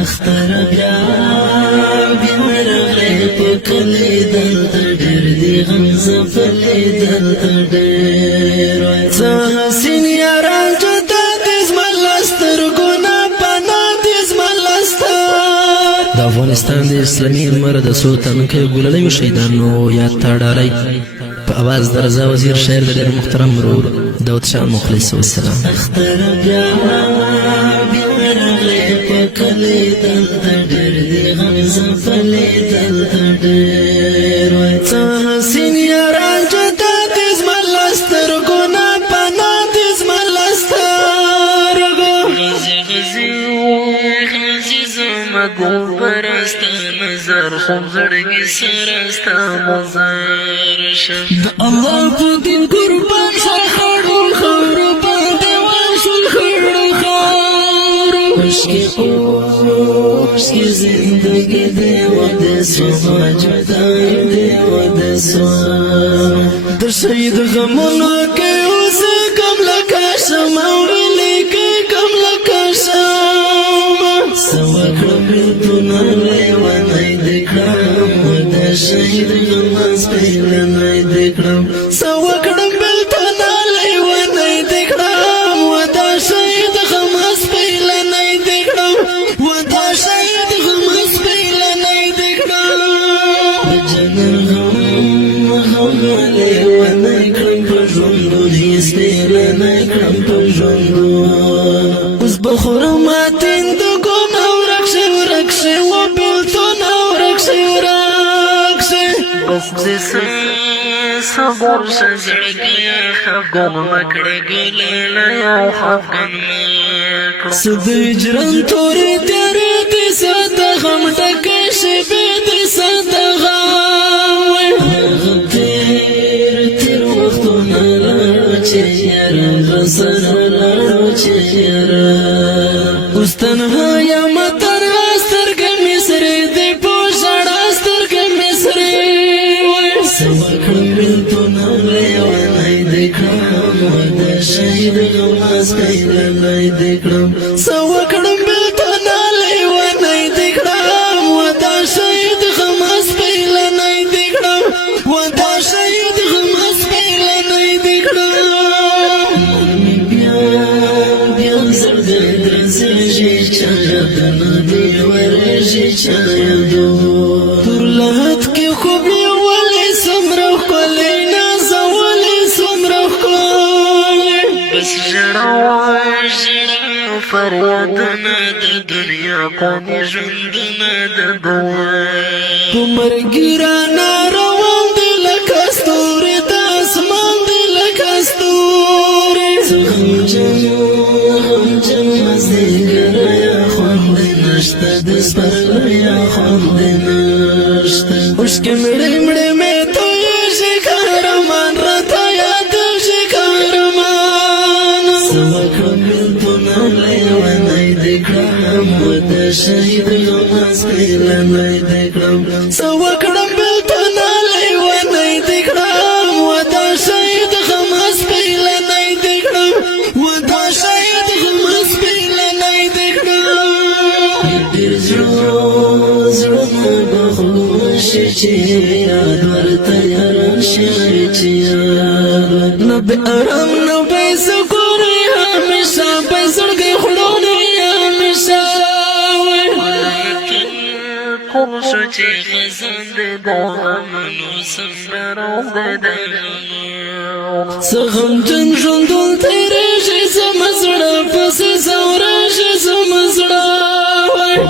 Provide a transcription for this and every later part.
اختر بیا رغلی پکلی دلتا ډیر دی غم زفلی دلتا ډیر څه حسین یاران جدا دیز ملستر گنا پنا دیز ملستر د افغانستان د اسلامي امارت د څو تنکه ګللیو شهیدانو یاد تړلی په اواز د رضا وزیر شاعر د ډېر محترم ورور داود شاه مخلص والسلام اختر بیا رغلی پکلی دلتا ډیر دی غم زفلی دلتا ډیر څه حسین یاران جدا دیز ملستر گنا پنا دیز ملستر غزی زما گل پرستا نظر شم زړګي سرستا نظر شم د الله په دین قربان سره خړو خړو باندې واشل خړو خړو خوشکی زندگی دی و د سوما جدای دی و د سوما د شهید غمونو کې اوس کم لکه شمع ویلې کې کم لکه شمع سوا کړم بیلتونه لیونی دې کړم و د شهید غم سپېلنی دې کړم سوا کړم بیلتونه لیونی دې کړم و د شهید غم سپېلنی دې کړم و د شهید غم سپېلنی دې کړم د جنر غم لیونی کړم په ژوندو دې سپېلنی کړم په ژوندو اوس به خورم ماتین د ګنا ورک شي و بیلتونه ورک شي بس دې صبر شه زړګیه خفګان مه کړه ګلېله یو خفګان مه کړه څه د هجران تورې تیارې دې څه د غم ډکې شېبې دې څه د غم هغه تېر وختونه لاړو چې یاره غسره لاړو چې یاره اوس تنها یم تنها سترګې مې سرې دې په ژړا سترګې مې سرې څه وکړم بیلتونه لیونی دې کړم و د شهید غم سپېلنی دې کړم څه وکړم بیلتونه لیونی دې کړم و د شهید غم سپېلنی دې کړم و د شهید غم سپېلنی دې کړم بیا زړګی درځېږي چا یادونه دې ورېږي چا یادو تور لحد کې خوب یې ولې څومره ښکلی نازه ولې څومره ښکلی بس ژړا فریادونه د دنیا پانې ژوندونه د دنیا په مرګي رانه روان دي لکه ستوري د اسمان دي لکه ستوري څه غمجن مازدیګریا خوند نشته د سپرلیا خوند نشته اوښکې مړې مړې مې تویېږي قهرمان راته یادېږي قهرمان څه وکړم بیلتونه لیونی دې کړم و د شهید غم سپېلنی دې کړم څه وکړم بیلتونه لیونی دې کړم و د شهید غم سپېلنی دې کړم و د شهید غم سپېلنی دې کړم ډېر زړونه به خوشي چې یاد ورته یاران شي چې یاد نه به ارام نه به سکون همیشه به زړګي خړونه همیشه کوم شو چې خزان دې د غمونو سمبراز دې د څه غمجن ژوندون تېرېږي زما زړه پسې ځورېږي زما زړه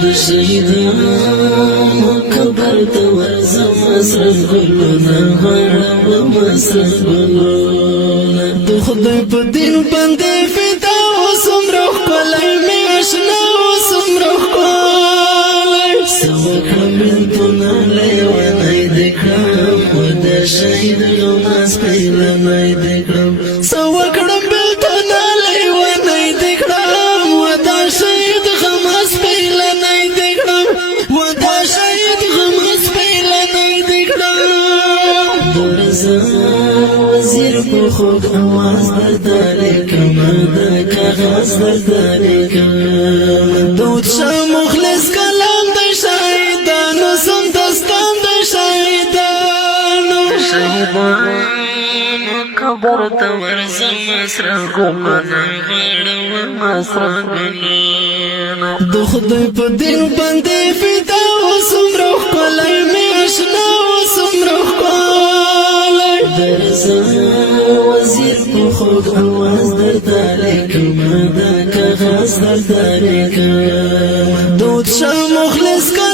د شهیدانو قبر ته ورځم سره ګلونه غواړم سره ګلونه د خدای په دین باندې فدا اوس څومره ښکلی مې اشنا اوس څومره ښکلی څه وکړم بیلتونه لیونی دې کړم و د شهید غم سپېلنی دې کړم څه وکړم بیلتونه لیونی دې کړم و د شهید غم سپېلنی دې کړم و د شهید غم سپېلنی دې کړم د رضا وزیر په خوږ اواز درته لیکمه د کاغذ درته لیکمه داود شاه مخلص درته ورځم سره ګلونه غواړم سره ګلونه د خدای په دین باندې فدا وسمره ښکلی مې اشنا وسمره ښکلی درځم وزیر په خوږ اواز درته لیکمه دا کاغذ درته لیکم دود شه مخلص که